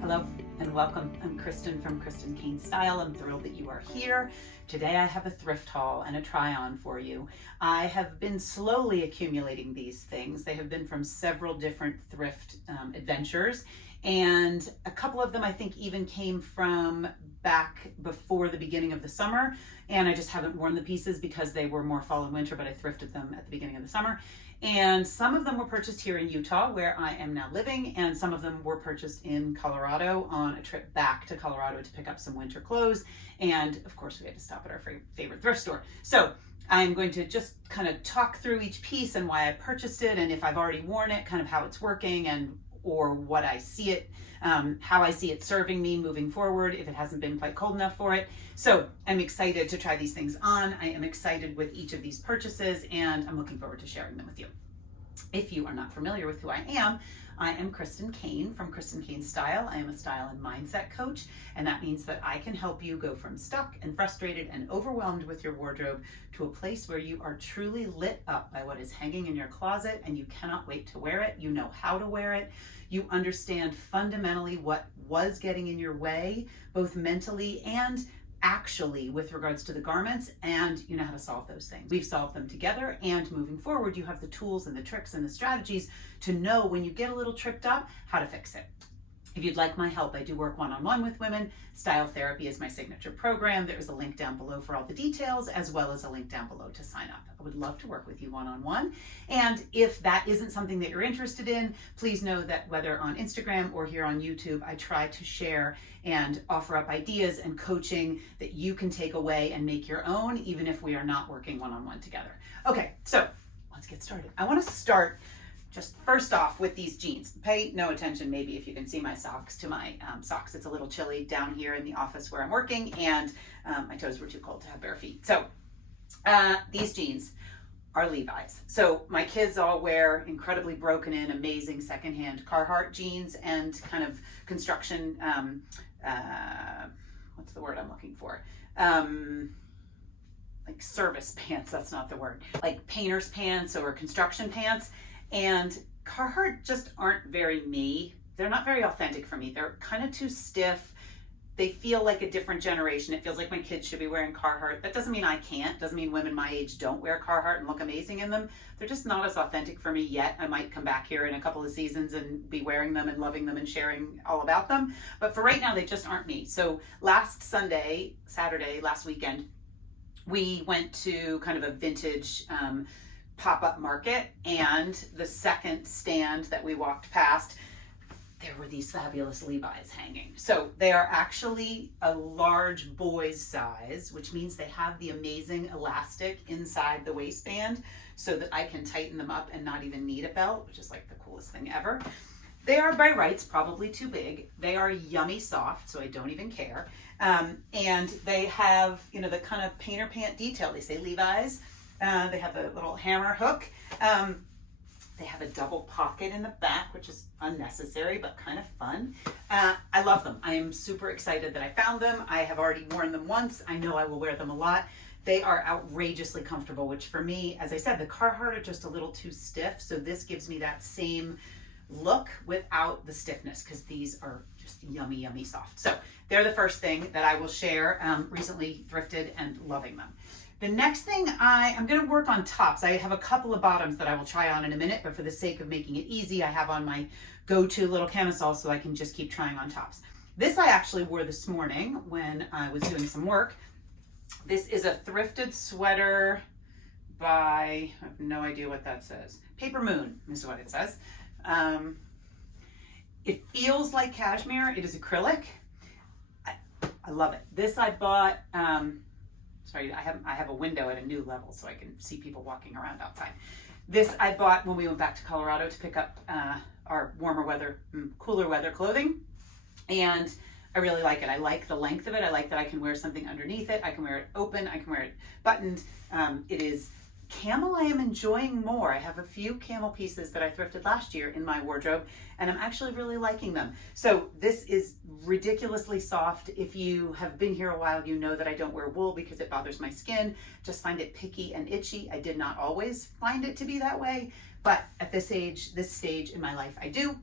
Hello and welcome. I'm Kristen from Kristen Kane Style. I'm thrilled that you are here. Today I have a thrift haul and a try on for you. I have been slowly accumulating these things. They have been from several different thrift adventures, and a couple of them I think even came from back before the beginning of the summer, and I just haven't worn the pieces because they were more fall and winter, but I thrifted them at the beginning of the summer. And some of them were purchased here in Utah, where I am now living, and some of them were purchased in Colorado on a trip back to Colorado to pick up some winter clothes. And of course, we had to stop at our favorite thrift store. So I'm going to just kind of talk through each piece and why I purchased it, and if I've already worn it, kind of how it's working, and or what I see it, how I see it serving me moving forward if it hasn't been quite cold enough for it. So I'm excited to try these things on. I am excited with each of these purchases, and I'm looking forward to sharing them with you. If you are not familiar with who I am Kristen Kane from Kristen Kane Style. I am a style and mindset coach, and that means that I can help you go from stuck and frustrated and overwhelmed with your wardrobe to a place where you are truly lit up by what is hanging in your closet and you cannot wait to wear it. You know how to wear it. You understand fundamentally what was getting in your way, both mentally and actually with regards to the garments, and you know how to solve those things. We've solved them together, and moving forward you have the tools and the tricks and the strategies to know when you get a little tripped up how to fix it. If you'd like my help, I do work one-on-one with women. Style Therapy is my signature program. There's a link down below for all the details, as well as a link down below to sign up. I would love to work with you one-on-one. And if that isn't something that you're interested in, please know that whether on Instagram or here on YouTube, I try to share and offer up ideas and coaching that you can take away and make your own, even if we are not working one-on-one together. Okay, so let's get started. I want to start just first off with these jeans. Pay no attention maybe if you can see my socks to my socks. It's a little chilly down here in the office where I'm working, and my toes were too cold to have bare feet. So these jeans are Levi's. So my kids all wear incredibly broken in, amazing secondhand Carhartt jeans and kind of construction, what's the word I'm looking for? Like service pants, that's not the word. Like painter's pants or construction pants. And Carhartt just aren't very me. They're not very authentic for me. They're kind of too stiff. They feel like a different generation. It feels like my kids should be wearing Carhartt. That doesn't mean I can't. Doesn't mean women my age don't wear Carhartt and look amazing in them. They're just not as authentic for me yet. I might come back here in a couple of seasons and be wearing them and loving them and sharing all about them. But for right now, they just aren't me. So last Saturday, last weekend, we went to kind of a vintage pop-up market, and the second stand that we walked past, there were these fabulous Levi's hanging. So they are actually a large boy's size, which means they have the amazing elastic inside the waistband so that I can tighten them up and not even need a belt, which is like the coolest thing ever. They are by rights probably too big. They are yummy soft, so I don't even care. And they have, you know, the kind of painter pant detail. They say Levi's. They have a little hammer hook. They have a double pocket in the back, which is unnecessary, but kind of fun. I love them. I am super excited that I found them. I have already worn them once. I know I will wear them a lot. They are outrageously comfortable, which for me, as I said, the Carhartt are just a little too stiff. So this gives me that same look without the stiffness, because these are just yummy, yummy soft. So they're the first thing that I will share. Recently thrifted and loving them. The next thing I'm going to work on tops. I have a couple of bottoms that I will try on in a minute, but for the sake of making it easy, I have on my go-to little camisole so I can just keep trying on tops. This I actually wore this morning when I was doing some work. This is a thrifted sweater by, I have no idea what that says. Paper Moon is what it says. It feels like cashmere. It is acrylic. I love it. This I bought, sorry, I have a window at a new level so I can see people walking around outside. This I bought when we went back to Colorado to pick up our warmer weather, cooler weather clothing. And I really like it. I like the length of it. I like that I can wear something underneath it. I can wear it open. I can wear it buttoned. It is camel. I am enjoying more. I have a few camel pieces that I thrifted last year in my wardrobe, and I'm actually really liking them. So this is ridiculously soft. If you have been here a while, you know that I don't wear wool because it bothers my skin. Just find it picky and itchy. I did not always find it to be that way, but at this stage in my life, I do.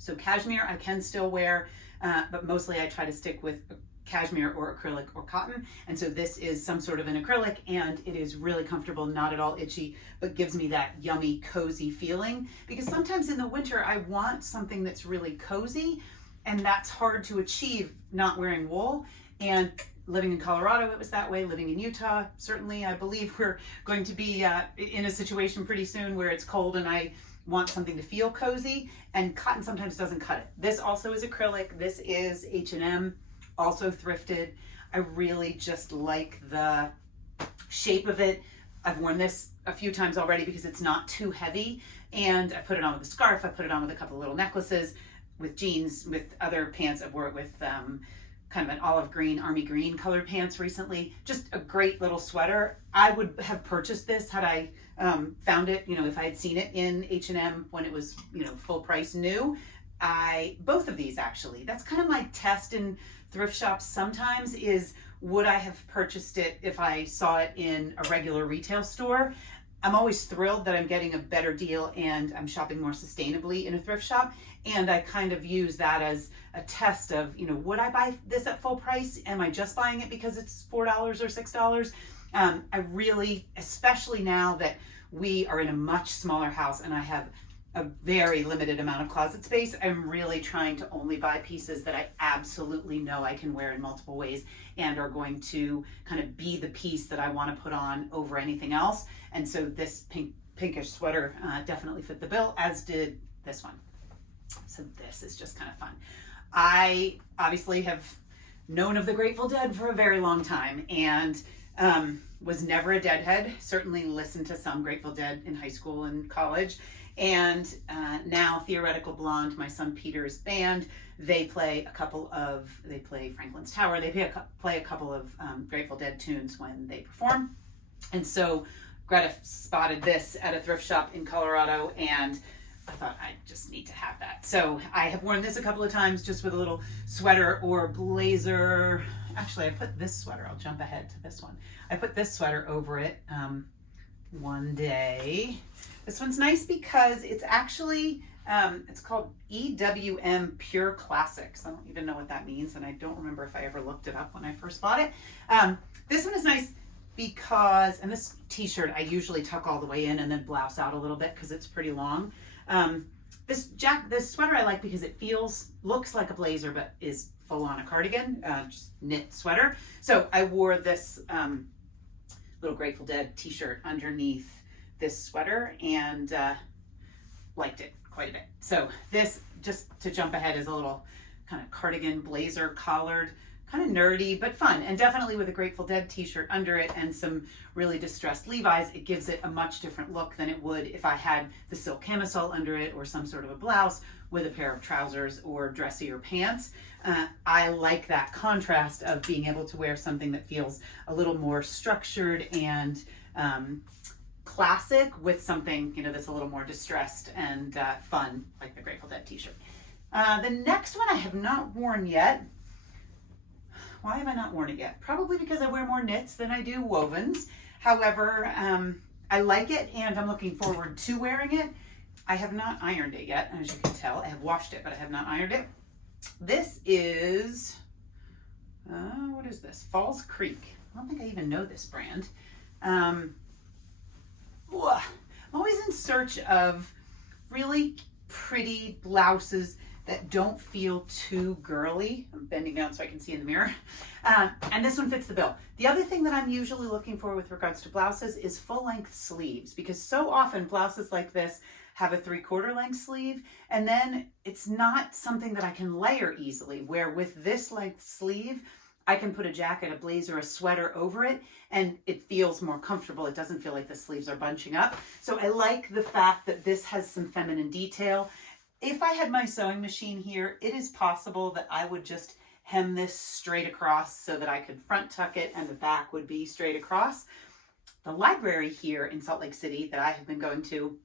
So cashmere I can still wear. but mostly I try to stick with cashmere or acrylic or cotton. And so this is some sort of an acrylic, and it is really comfortable, not at all itchy, but gives me that yummy, cozy feeling. Because sometimes in the winter, I want something that's really cozy, and that's hard to achieve not wearing wool. And living in Colorado, it was that way. Living in Utah, certainly, I believe we're going to be in a situation pretty soon where it's cold and I want something to feel cozy, and cotton sometimes doesn't cut it. This also is acrylic. This is H&M. Also thrifted. I really just like the shape of it. I've worn this a few times already because it's not too heavy, and I put it on with a scarf. I put it on with a couple of little necklaces, with jeans, with other pants. I've worn it with kind of an olive green, army green colored pants recently. Just a great little sweater. I would have purchased this had I found it, if I had seen it in H&M when it was, full price new. Both of these actually, that's kind of my test in thrift shops sometimes, is would I have purchased it if I saw it in a regular retail store? I'm always thrilled that I'm getting a better deal and I'm shopping more sustainably in a thrift shop. And I kind of use that as a test of, would I buy this at full price? Am I just buying it because it's $4 or $6? I really, especially now that we are in a much smaller house and I have a very limited amount of closet space, I'm really trying to only buy pieces that I absolutely know I can wear in multiple ways and are going to kind of be the piece that I want to put on over anything else. And so this pinkish sweater definitely fit the bill, as did this one. So this is just kind of fun. I obviously have known of the Grateful Dead for a very long time and was never a Deadhead. Certainly listened to some Grateful Dead in high school and college. And now Theoretical Blonde, my son Peter's band, they play Franklin's Tower. They play a couple of Grateful Dead tunes when they perform. And so Greta spotted this at a thrift shop in Colorado, and I thought I just need to have that. So I have worn this a couple of times just with a little sweater or blazer. Actually, I put this sweater, I'll jump ahead to this one. I put this sweater over it one day. This one's nice because it's actually, it's called EWM Pure Classics. I don't even know what that means, and I don't remember if I ever looked it up when I first bought it. This one is nice because, and this t-shirt I usually tuck all the way in and then blouse out a little bit because it's pretty long. This sweater I like because it looks like a blazer, but is full on a cardigan, just knit sweater. So I wore this little Grateful Dead t-shirt underneath this sweater and liked it quite a bit. So this, just to jump ahead, is a little kind of cardigan blazer collared, kind of nerdy but fun, and definitely with a Grateful Dead t-shirt under it and some really distressed Levi's, it gives it a much different look than it would if I had the silk camisole under it or some sort of a blouse with a pair of trousers or dressier pants. I like that contrast of being able to wear something that feels a little more structured and classic with something that's a little more distressed and fun, like the Grateful Dead t-shirt. The next one I have not worn yet. Why have I not worn it yet? Probably because I wear more knits than I do wovens. However, I like it and I'm looking forward to wearing it. I have not ironed it yet, as you can tell. I have washed it, but I have not ironed it. This is, what is this? Falls Creek. I don't think I even know this brand. I'm always in search of really pretty blouses that don't feel too girly. I'm bending down so I can see in the mirror. And this one fits the bill. The other thing that I'm usually looking for with regards to blouses is full-length sleeves, because so often blouses like this have a 3/4 length sleeve, and then it's not something that I can layer easily, where with this length sleeve, I can put a jacket, a blazer, a sweater over it, and it feels more comfortable. It doesn't feel like the sleeves are bunching up. So I like the fact that this has some feminine detail. If I had my sewing machine here, it is possible that I would just hem this straight across so that I could front tuck it and the back would be straight across. The library here in Salt Lake City that I have been going to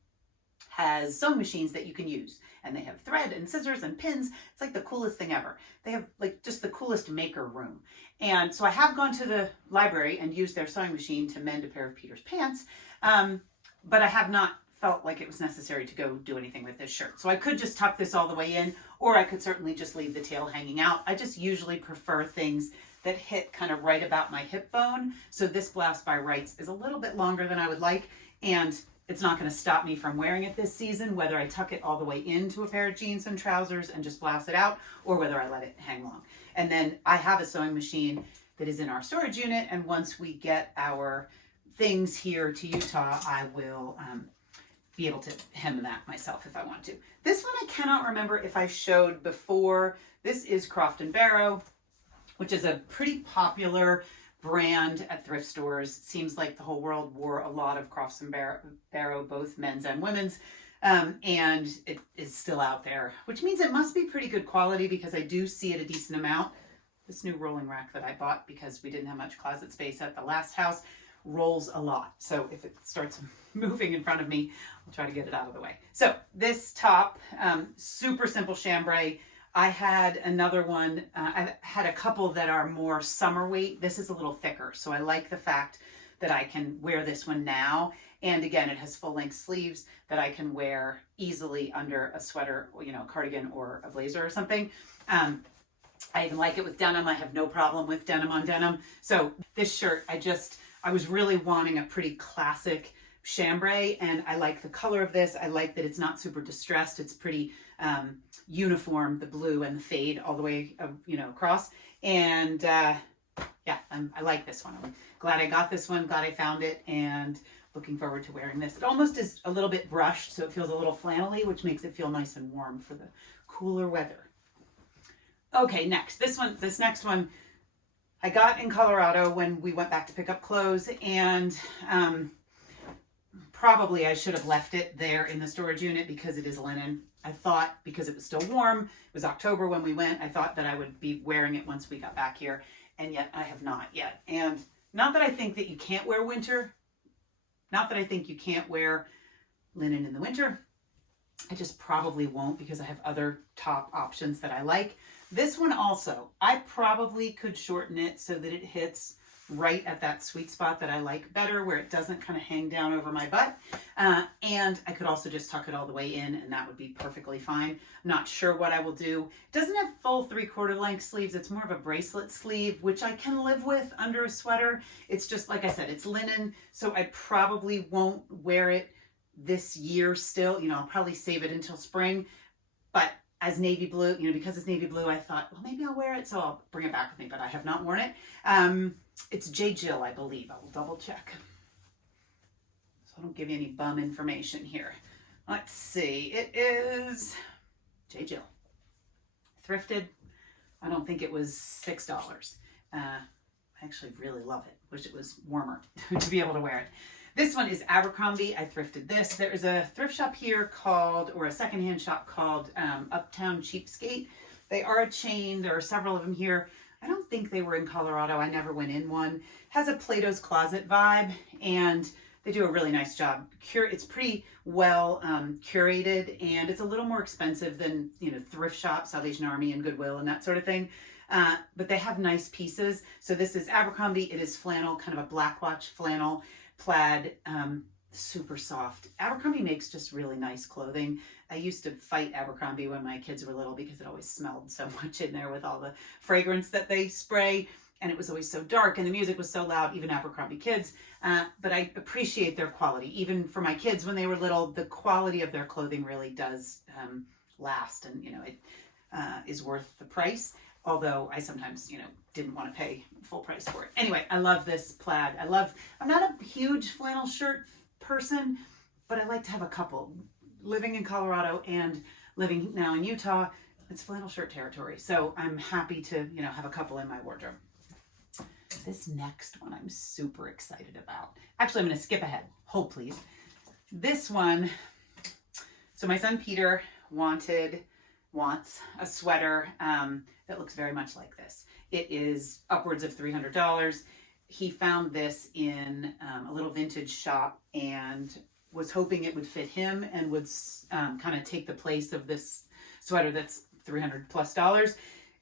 has sewing machines that you can use, and they have thread and scissors and pins. It's like the coolest thing ever. They have like just the coolest maker room. And so I have gone to the library and used their sewing machine to mend a pair of Peter's pants, but I have not felt like it was necessary to go do anything with this shirt. So I could just tuck this all the way in, or I could certainly just leave the tail hanging out. I just usually prefer things that hit kind of right about my hip bone. So this blouse by Wrights is a little bit longer than I would like, and it's not going to stop me from wearing it this season, whether I tuck it all the way into a pair of jeans and trousers and just blouse it out, or whether I let it hang long. And then I have a sewing machine that is in our storage unit, and once we get our things here to Utah, I will be able to hem that myself if I want to. This one I cannot remember if I showed before. This is Croft & Barrow, which is a pretty popular brand at thrift stores. Seems like the whole world wore a lot of Croft & Barrow, both men's and women's, and it is still out there, which means it must be pretty good quality because I do see it a decent amount. This new rolling rack that I bought because we didn't have much closet space at the last house rolls a lot. So if it starts moving in front of me, I'll try to get it out of the way. So this top, super simple chambray. I had another one, I had a couple that are more summer weight. This is a little thicker. So I like the fact that I can wear this one now. And again, it has full length sleeves that I can wear easily under a sweater, you know, cardigan or a blazer or something. I even like it with denim. I have no problem with denim on denim. So this shirt, I was really wanting a pretty classic chambray, and I like the color of this. I like that it's not super distressed. It's pretty uniform, the blue and the fade all the way, you know, across. And yeah, I like this one. I'm glad I got this one, glad I found it, and looking forward to wearing this. It almost is a little bit brushed, so it feels a little flannelly, which makes it feel nice and warm for the cooler weather. Okay, next, this next one, I got in Colorado when we went back to pick up clothes, and probably I should have left it there in the storage unit because it is linen. I thought because it was still warm, it was October when we went, I thought that I would be wearing it once we got back here, and yet I have not yet. And not that I think that you can't wear winter, not that I think you can't wear linen in the winter, I just probably won't because I have other top options that I like. This one also, I probably could shorten it so that it hits right at that sweet spot that I like better, where it doesn't kind of hang down over my butt. And I could also just tuck it all the way in, and that would be perfectly fine. I'm not sure what I will do. It doesn't have full 3/4 length sleeves. It's more of a bracelet sleeve, which I can live with under a sweater. It's just, like I said, it's linen, so I probably won't wear it this year still. You know, I'll probably save it until spring, but as navy blue, you know, because it's navy blue, I thought, well, maybe I'll wear it, so I'll bring it back with me, but I have not worn it. It's J. Jill, I believe. I will double check, so I don't give you any bum information here. Let's see. It is J. Jill. Thrifted. I don't think it was $6. I actually really love it. Wish it was warmer to be able to wear it. This one is Abercrombie. I thrifted this. There is a thrift shop here called, or a secondhand shop called Uptown Cheapskate. They are a chain. There are several of them here. I don't think they were in Colorado. I never went in one. Has a Plato's Closet vibe, and they do a really nice job. It's pretty well curated, and it's a little more expensive than, you know, thrift shops, Salvation Army and Goodwill and that sort of thing. But they have nice pieces. So this is Abercrombie. It is flannel, kind of a black watch flannel, plaid, super soft. Abercrombie makes just really nice clothing. I used to fight Abercrombie when my kids were little because it always smelled so much in there with all the fragrance that they spray, and it was always so dark and the music was so loud, even Abercrombie kids. But I appreciate their quality. Even for my kids when they were little, the quality of their clothing really does last, and, you know, it is worth the price. Although I sometimes, you know, didn't want to pay full price for it. Anyway, I love this plaid. I'm not a huge flannel shirt person, but I like to have a couple. Living in Colorado and living now in Utah, it's flannel shirt territory. So I'm happy to, you know, have a couple in my wardrobe. This next one I'm super excited about. Actually, I'm going to skip ahead. Hold, please. This one, so my son Peter wants a sweater that looks very much like this. It is upwards of $300. He found this in a little vintage shop and was hoping it would fit him and would kind of take the place of this sweater that's $300+.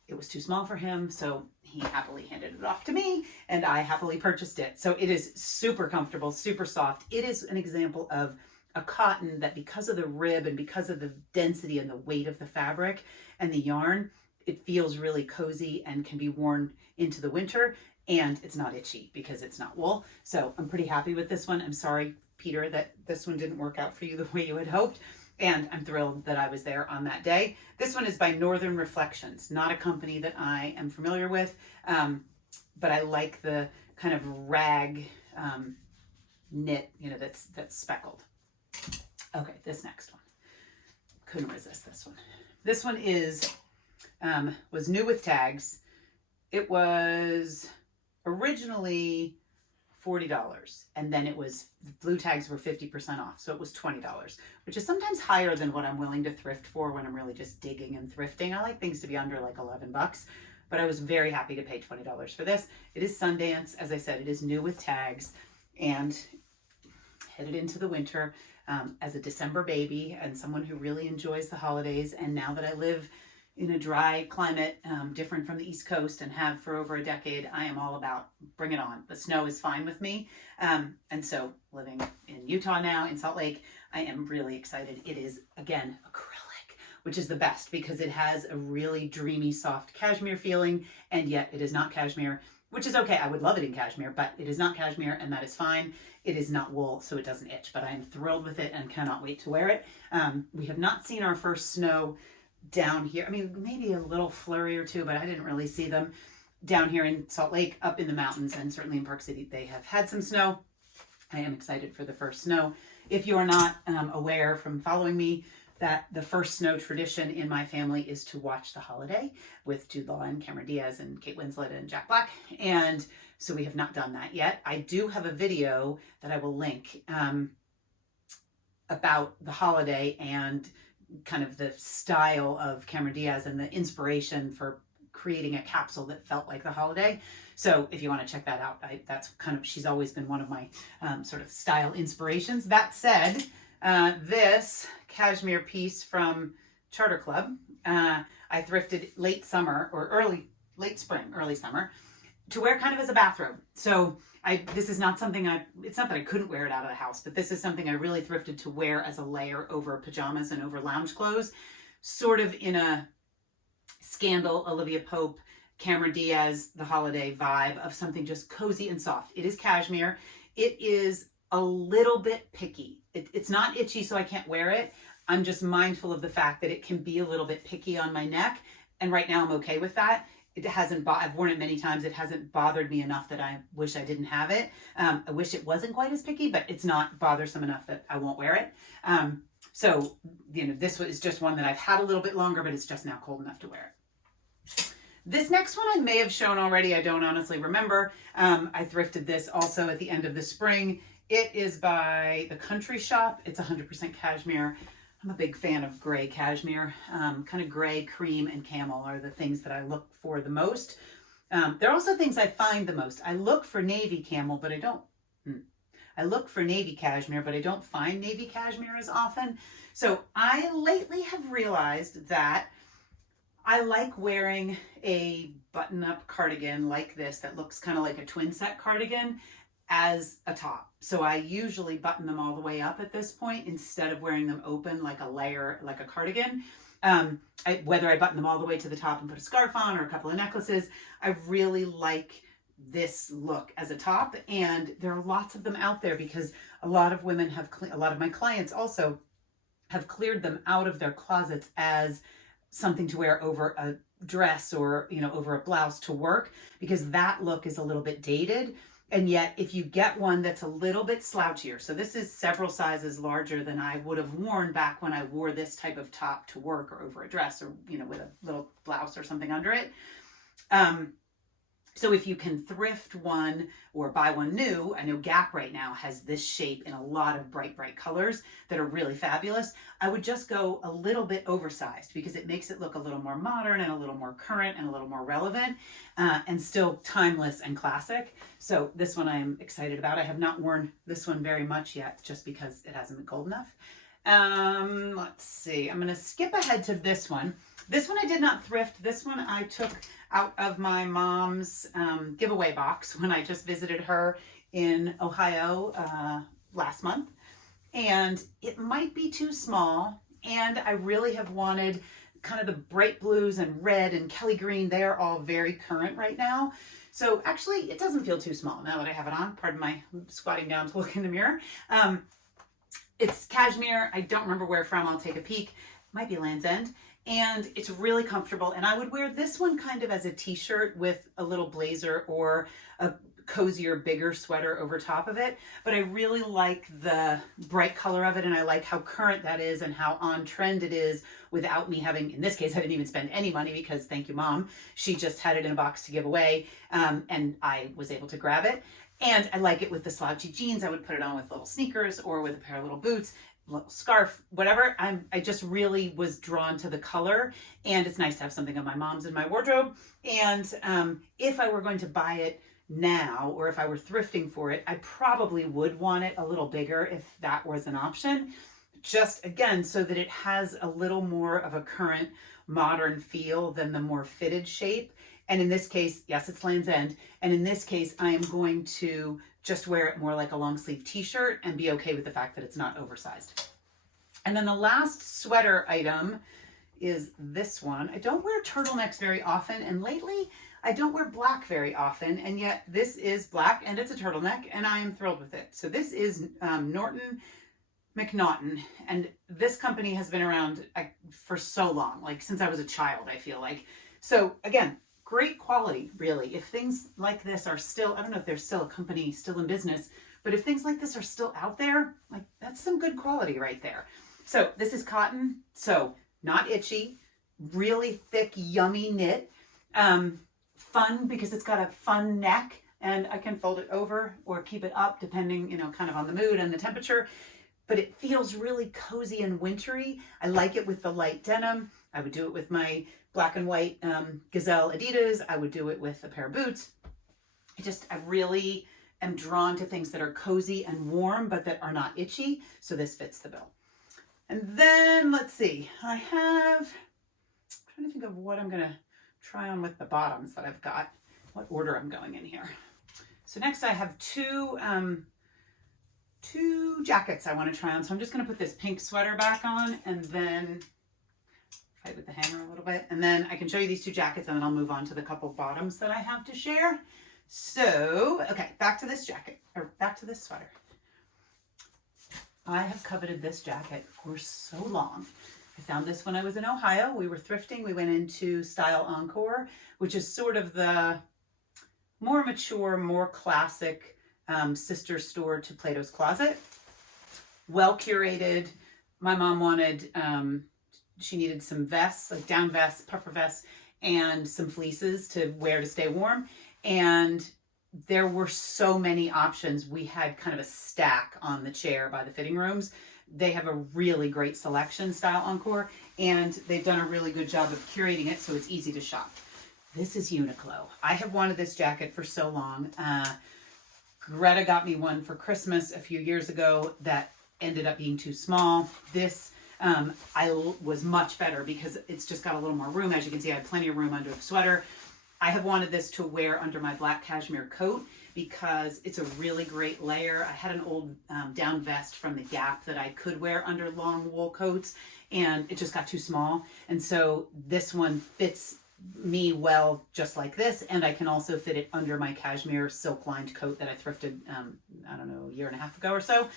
It was too small for him, so he happily handed it off to me, and I happily purchased it. So it is super comfortable, super soft. It is an example of a cotton that, because of the rib and because of the density and the weight of the fabric and the yarn, it feels really cozy and can be worn into the winter, and it's not itchy because it's not wool. So I'm pretty happy with this one. I'm sorry, Peter, that this one didn't work out for you the way you had hoped. And I'm thrilled that I was there on that day. This one is by Northern Reflections, not a company that I am familiar with, but I like the kind of rag knit, that's speckled. Okay, this next one. Couldn't resist this one. This one was new with tags. It was originally $40, and then blue tags were 50% off, so it was $20, which is sometimes higher than what I'm willing to thrift for when I'm really just digging and thrifting. I like things to be under like $11, but I was very happy to pay $20 for this. It is Sundance. As I said, it is new with tags, and headed into the winter as a December baby and someone who really enjoys the holidays. And now that I live in a dry climate, different from the East Coast, and have for over a decade, I am all about bring it on. The snow is fine with me. And so living in Utah now, in Salt Lake, I am really excited. It is, again, acrylic, which is the best because it has a really dreamy, soft cashmere feeling, and yet it is not cashmere, which is okay. I would love it in cashmere, but it is not cashmere, and that is fine. It is not wool, so it doesn't itch, but I am thrilled with it and cannot wait to wear it. We have not seen our first snow down here. I mean, maybe a little flurry or two, but I didn't really see them down here in Salt Lake. Up in the mountains and certainly in Park City, they have had some snow. I am excited for the first snow. If you're not aware from following me, that the first snow tradition in my family is to watch The Holiday with Jude Law and Cameron Diaz and Kate Winslet and Jack Black. And so we have not done that yet. I do have a video that I will link about The Holiday and kind of the style of Cameron Diaz and the inspiration for creating a capsule that felt like The Holiday. So if you want to check that out, that's kind of, she's always been one of my sort of style inspirations. That said, this cashmere piece from Charter Club, I thrifted late summer or late spring, early summer, to wear kind of as a bathrobe. So this is not something it's not that I couldn't wear it out of the house, but this is something I really thrifted to wear as a layer over pajamas and over lounge clothes, sort of in a Scandal, Olivia Pope, Cameron Diaz, The Holiday vibe of something just cozy and soft. It is cashmere. It is a little bit picky. It's not itchy, so I can't wear it. I'm just mindful of the fact that it can be a little bit picky on my neck. And right now I'm okay with that. It hasn't, I've worn it many times. It hasn't bothered me enough that I wish I didn't have it. I wish it wasn't quite as picky, but it's not bothersome enough that I won't wear it. So, this is just one that I've had a little bit longer, but it's just now cold enough to wear it. This next one I may have shown already. I don't honestly remember. I thrifted this also at the end of the spring. It is by The Country Shop. It's 100% cashmere. I'm a big fan of gray cashmere. Kind of gray, cream, and camel are the things that I look for the most. They're also things I find the most. I look for navy camel, but I don't. I look for navy cashmere, but I don't find navy cashmere as often. So I lately have realized that I like wearing a button-up cardigan like this that looks kind of like a twin set cardigan as a top. So I usually button them all the way up at this point instead of wearing them open like a layer, like a cardigan. Whether I button them all the way to the top and put a scarf on or a couple of necklaces, I really like this look as a top. And there are lots of them out there because a lot of women have, a lot of my clients also have cleared them out of their closets as something to wear over a dress or, over a blouse to work, because that look is a little bit dated. And yet if you get one that's a little bit slouchier, so this is several sizes larger than I would have worn back when I wore this type of top to work or over a dress or, with a little blouse or something under it. So if you can thrift one or buy one new, I know Gap right now has this shape in a lot of bright, bright colors that are really fabulous. I would just go a little bit oversized because it makes it look a little more modern and a little more current and a little more relevant and still timeless and classic. So this one I'm excited about. I have not worn this one very much yet just because it hasn't been cold enough. Let's see. I'm going to skip ahead to this one. This one I did not thrift. This one I took out of my mom's giveaway box when I just visited her in Ohio last month. and it might be too small. And I really have wanted kind of the bright blues and red and Kelly green. They are all very current right now. So actually it doesn't feel too small now that I have it on. Pardon my squatting down to look in the mirror. It's cashmere. I don't remember where from. I'll take a peek. Might be Land's End. And it's really comfortable. And I would wear this one kind of as a t-shirt with a little blazer or a cozier, bigger sweater over top of it. But I really like the bright color of it, and I like how current that is and how on trend it is without me having, in this case, I didn't even spend any money because thank you, Mom. She just had it in a box to give away, and I was able to grab it. And I like it with the slouchy jeans. I would put it on with little sneakers or with a pair of little boots, little scarf, whatever. I just really was drawn to the color, and it's nice to have something of my mom's in my wardrobe. And if I were going to buy it now, or if I were thrifting for it, I probably would want it a little bigger if that was an option. Just again, so that it has a little more of a current modern feel than the more fitted shape. And in this case, yes, it's Land's End. And in this case, I am going to just wear it more like a long sleeve t-shirt and be okay with the fact that it's not oversized. And then the last sweater item is this one. I don't wear turtlenecks very often, and lately I don't wear black very often, and yet this is black and it's a turtleneck and I am thrilled with it. So this is Norton McNaughton, and this company has been around for so long, like since I was a child, I feel like. So again, great quality, really. If things like this are still, I don't know if there's still a company still in business, but if things like this are still out there, like that's some good quality right there. So this is cotton, so not itchy, really thick, yummy knit. Fun because it's got a fun neck, and I can fold it over or keep it up depending, you know, kind of on the mood and the temperature. But it feels really cozy and wintry. I like it with the light denim. I would do it with my black and white Gazelle Adidas. I would do it with a pair of boots. I really am drawn to things that are cozy and warm, but that are not itchy. So this fits the bill. And then let's see, I'm trying to think of what I'm gonna try on with the bottoms that I've got, what order I'm going in here. So next I have two jackets I want to try on. So I'm just going to put this pink sweater back on and then fight with the hanger a little bit. And then I can show you these two jackets and then I'll move on to the couple bottoms that I have to share. So, okay, back to this jacket, or back to this sweater. I have coveted this jacket for so long. I found this when I was in Ohio. We were thrifting. We went into Style Encore, which is sort of the more mature, more classic sister store to Plato's Closet. Well curated. My mom wanted, she needed some vests, like down vests, puffer vests, and some fleeces to wear to stay warm. And there were so many options. We had kind of a stack on the chair by the fitting rooms. They have a really great selection, Style Encore, and they've done a really good job of curating it so it's easy to shop. This is Uniqlo. I have wanted this jacket for so long. Greta got me one for Christmas a few years ago that ended up being too small. This was much better because it's just got a little more room. As you can see, I have plenty of room under the sweater. I have wanted this to wear under my black cashmere coat because it's a really great layer. I had an old down vest from the Gap that I could wear under long wool coats, and it just got too small. And so this one fits me well just like this, and I can also fit it under my cashmere silk lined coat that I thrifted, I don't know, a year and a half ago or so.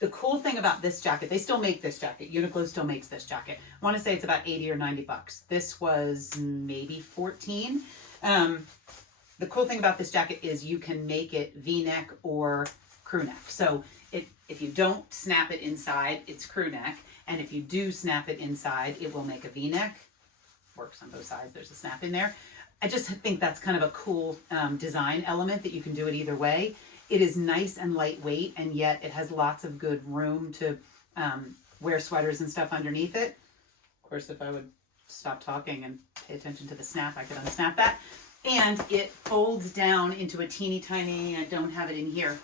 The cool thing about this jacket, they still make this jacket. Uniqlo still makes this jacket. I want to say it's about 80 or 90 bucks. This was maybe 14. The cool thing about this jacket is you can make it V-neck or crew neck. So if you don't snap it inside, it's crew neck. And if you do snap it inside, it will make a V-neck. Works on both sides. There's a snap in there. I just think that's kind of a cool design element that you can do it either way. It is nice and lightweight, and yet it has lots of good room to wear sweaters and stuff underneath it. Of course, if I would stop talking and pay attention to the snap, I could unsnap that. And it folds down into a teeny tiny, I don't have it in here,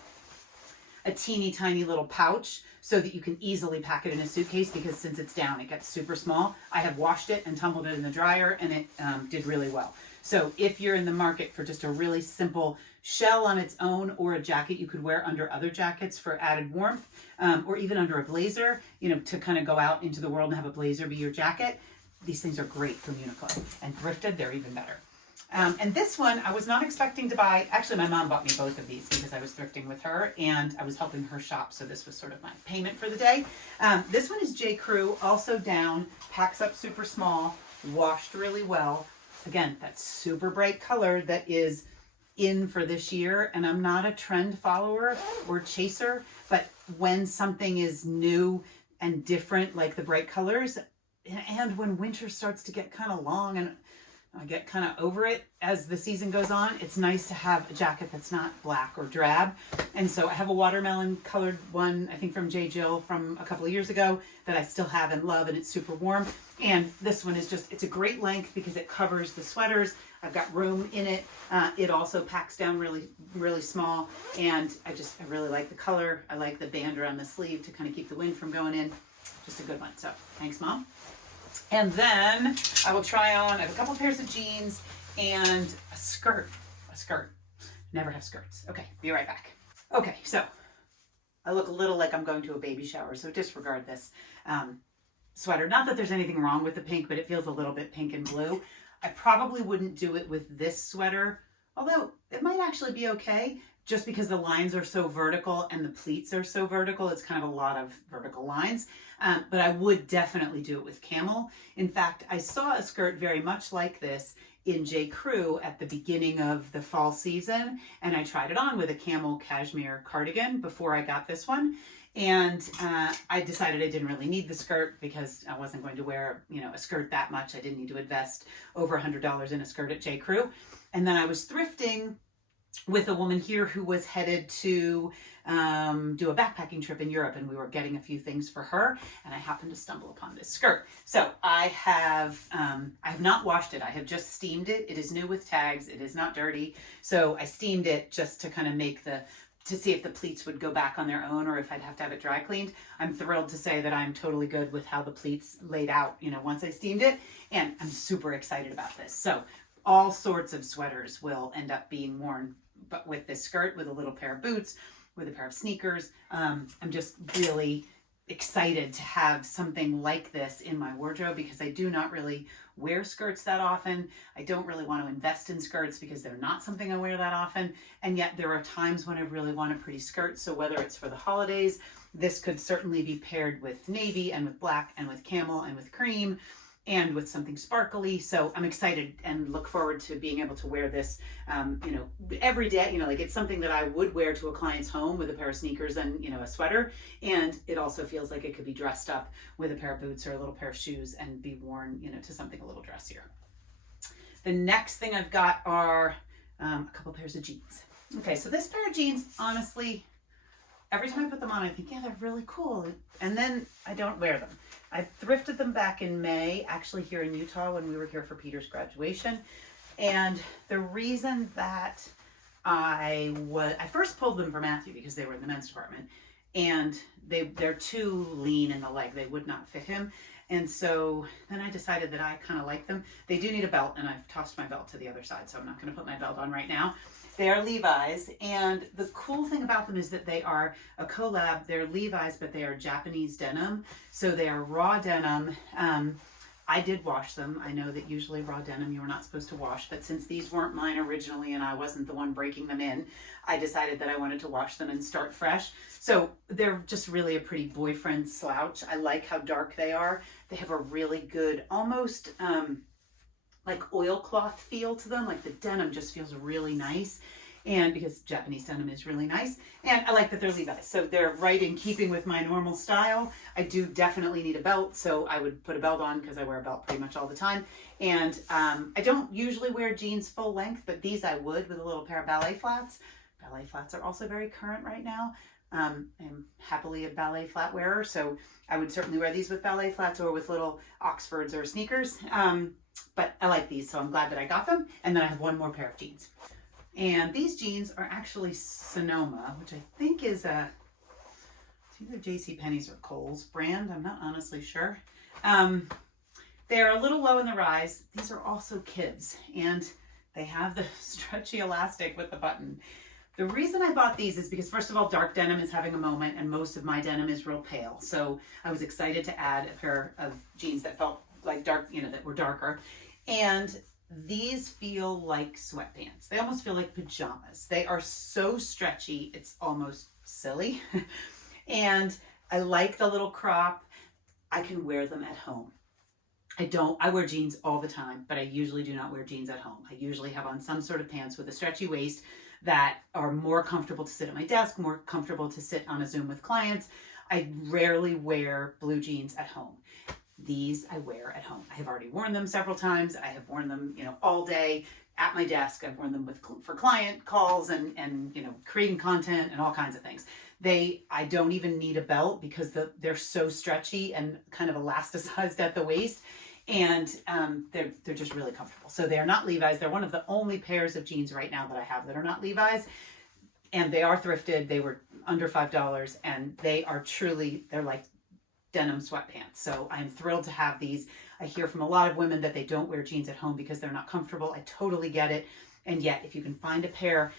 a teeny tiny little pouch so that you can easily pack it in a suitcase, because since it's down, it gets super small. I have washed it and tumbled it in the dryer, and it did really well. So if you're in the market for just a really simple shell on its own, or a jacket you could wear under other jackets for added warmth, or even under a blazer, you know, to kind of go out into the world and have a blazer be your jacket, these things are great from Uniqlo. And thrifted, they're even better. And this one, I was not expecting to buy. Actually, my mom bought me both of these because I was thrifting with her and I was helping her shop. So this was sort of my payment for the day. This one is J. Crew, also down, packs up super small, washed really well. Again, that super bright color that is in for this year. And I'm not a trend follower or chaser, but when something is new and different, like the bright colors, and when winter starts to get kind of long and I get kind of over it as the season goes on, it's nice to have a jacket that's not black or drab. And so I have a watermelon colored one, I think from J. Jill from a couple of years ago, that I still have and love, and it's super warm. And this one is just, it's a great length because it covers the sweaters. I've got room in it. It also packs down really, really small. And I really like the color. I like the band around the sleeve to kind of keep the wind from going in. Just a good one. So thanks, Mom. And then I will try on, I have a couple of pairs of jeans and a skirt. Never have skirts. Okay, be right back. Okay, so I look a little like I'm going to a baby shower, so disregard this sweater. Not that there's anything wrong with the pink, but it feels a little bit pink and blue. I probably wouldn't do it with this sweater, although it might actually be okay, just because the lines are so vertical and the pleats are so vertical. It's kind of a lot of vertical lines. But I would definitely do it with camel. In fact, I saw a skirt very much like this in J. Crew at the beginning of the fall season, and I tried it on with a camel cashmere cardigan before I got this one. And I decided I didn't really need the skirt because I wasn't going to wear, you know, a skirt that much. I didn't need to invest over $100 in a skirt at J. Crew. And then I was thrifting with a woman here who was headed to do a backpacking trip in Europe, and we were getting a few things for her, and I happened to stumble upon this skirt. So I have not washed it. I have just steamed it. It is new with tags. It is not dirty. So I steamed it just to kind of to see if the pleats would go back on their own or if I'd have to have it dry cleaned. I'm thrilled to say that I'm totally good with how the pleats laid out, you know, once I steamed it, and I'm super excited about this. So all sorts of sweaters will end up being worn, but with this skirt, with a little pair of boots, with a pair of sneakers. I'm just really excited to have something like this in my wardrobe because I do not really wear skirts that often. I don't really want to invest in skirts because they're not something I wear that often. And yet there are times when I really want a pretty skirt. So whether it's for the holidays, this could certainly be paired with navy and with black and with camel and with cream and with something sparkly. So I'm excited and look forward to being able to wear this, you know, every day. You know, like it's something that I would wear to a client's home with a pair of sneakers and, you know, a sweater. And it also feels like it could be dressed up with a pair of boots or a little pair of shoes and be worn, you know, to something a little dressier. The next thing I've got are a couple pairs of jeans. Okay, so this pair of jeans, honestly, every time I put them on, I think, yeah, they're really cool. And then I don't wear them. I thrifted them back in May, actually here in Utah when we were here for Peter's graduation. And the reason that I first pulled them for Matthew because they were in the men's department and they're too lean in the leg. They would not fit him. And so then I decided that I kind of like them. They do need a belt, and I've tossed my belt to the other side, so I'm not going to put my belt on right now. They are Levi's, and the cool thing about them is that they are a collab. They're Levi's, but they are Japanese denim, so they are raw denim. I did wash them. I know that usually raw denim you are not supposed to wash, but since these weren't mine originally and I wasn't the one breaking them in, I decided that I wanted to wash them and start fresh. So they're just really a pretty boyfriend slouch. I like how dark they are. They have a really good, almost like oilcloth feel to them. Like the denim just feels really nice. And because Japanese denim is really nice. And I like that they're Levi's. So they're right in keeping with my normal style. I do definitely need a belt. So I would put a belt on because I wear a belt pretty much all the time. And I don't usually wear jeans full length, but these I would with a little pair of ballet flats. Ballet flats are also very current right now. I'm happily a ballet flat wearer. So I would certainly wear these with ballet flats or with little Oxfords or sneakers. But I like these, so I'm glad that I got them. And then I have one more pair of jeans. And these jeans are actually Sonoma, which I think is it's either JCPenney's or Kohl's brand. I'm not honestly sure. They're a little low in the rise. These are also kids. And they have the stretchy elastic with the button. The reason I bought these is because, first of all, dark denim is having a moment, and most of my denim is real pale. So I was excited to add a pair of jeans that felt like dark, that were darker. And these feel like sweatpants. They almost feel like pajamas. They are so stretchy, it's almost silly. And I like the little crop. I can wear them at home. I wear jeans all the time, but I usually do not wear jeans at home. I usually have on some sort of pants with a stretchy waist that are more comfortable to sit at my desk, more comfortable to sit on a Zoom with clients. I rarely wear blue jeans at home. These I wear at home. I have already worn them several times. I have worn them, all day at my desk. I've worn them for client calls and creating content and all kinds of things. I don't even need a belt because they're so stretchy and kind of elasticized at the waist. And they're just really comfortable. So they are not Levi's. They're one of the only pairs of jeans right now that I have that are not Levi's. And they are thrifted. They were under $5, and they're like denim sweatpants. So I'm thrilled to have these. I hear from a lot of women that they don't wear jeans at home because they're not comfortable. I totally get it. And yet, if you can find a pair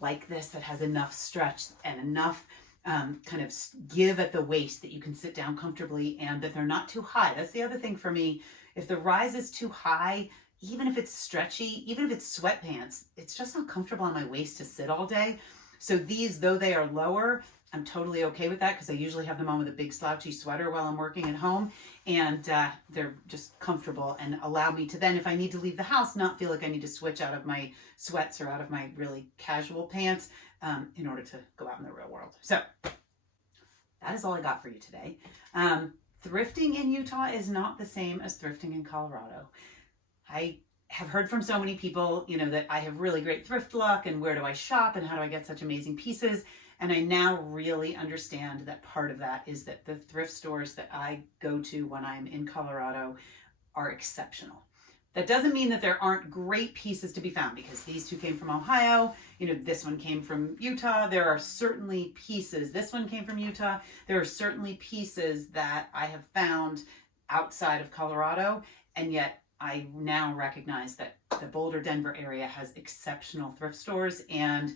like this that has enough stretch and enough kind of give at the waist that you can sit down comfortably and that they're not too high. That's the other thing for me. If the rise is too high, even if it's stretchy, even if it's sweatpants, it's just not comfortable on my waist to sit all day. So these, though they are lower, I'm totally okay with that because I usually have them on with a big slouchy sweater while I'm working at home, and they're just comfortable and allow me to then, if I need to leave the house, not feel like I need to switch out of my sweats or out of my really casual pants in order to go out in the real world. So that is all I got for you today. Thrifting in Utah is not the same as thrifting in Colorado. I have heard from so many people, that I have really great thrift luck and where do I shop and how do I get such amazing pieces? And I now really understand that part of that is that the thrift stores that I go to when I'm in Colorado are exceptional. That doesn't mean that there aren't great pieces to be found, because these two came from Ohio. This one came from Utah. There are certainly pieces. This one came from Utah. There are certainly pieces that I have found outside of Colorado, and yet I now recognize that the Boulder, Denver area has exceptional thrift stores, and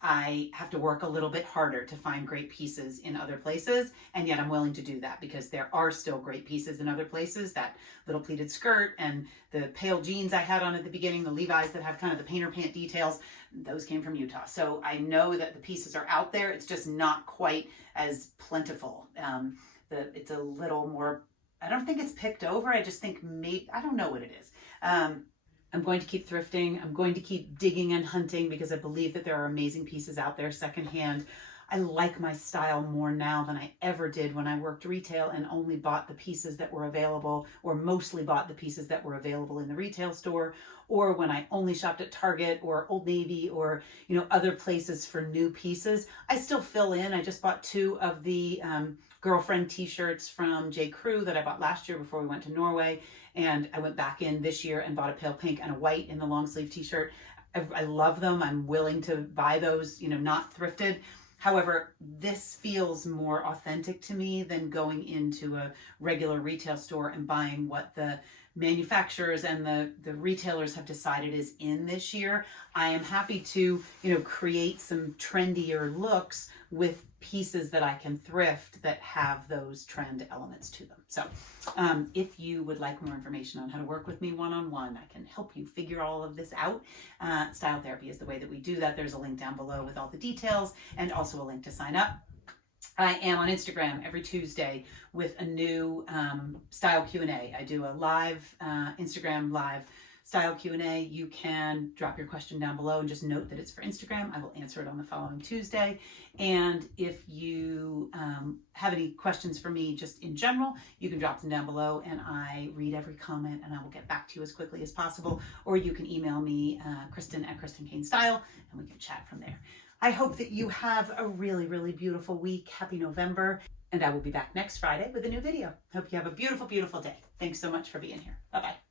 I have to work a little bit harder to find great pieces in other places, and yet I'm willing to do that because there are still great pieces in other places. That little pleated skirt and the pale jeans I had on at the beginning, the Levi's that have kind of the painter pant details, those came from Utah. So I know that the pieces are out there. It's just not quite as plentiful. It's a little more, I don't think it's picked over. I just think I don't know what it is. I'm going to keep thrifting. I'm going to keep digging and hunting because I believe that there are amazing pieces out there secondhand. I like my style more now than I ever did when I worked retail and only bought the pieces that were available, or mostly bought the pieces that were available in the retail store, or when I only shopped at Target or Old Navy or other places for new pieces. I still fill in. I just bought 2 of the girlfriend t-shirts from J. Crew that I bought last year before we went to Norway. And I went back in this year and bought a pale pink and a white in the long sleeve t-shirt. I love them. I'm willing to buy those, not thrifted. However, this feels more authentic to me than going into a regular retail store and buying what the manufacturers and the retailers have decided is in this year. I am happy to, create some trendier looks with pieces that I can thrift that have those trend elements to them. So if you would like more information on how to work with me one-on-one, I can help you figure all of this out. Style therapy is the way that we do that. There's a link down below with all the details and also a link to sign up. I am on Instagram every Tuesday with a new style Q&A. I do a live Instagram live style Q&A. You can drop your question down below and just note that it's for Instagram. I will answer it on the following Tuesday. And if you have any questions for me just in general, you can drop them down below and I read every comment and I will get back to you as quickly as possible. Or you can email me, Kristen at Kristen Kane Style, and we can chat from there. I hope that you have a really, really beautiful week. Happy November. And I will be back next Friday with a new video. Hope you have a beautiful, beautiful day. Thanks so much for being here. Bye-bye.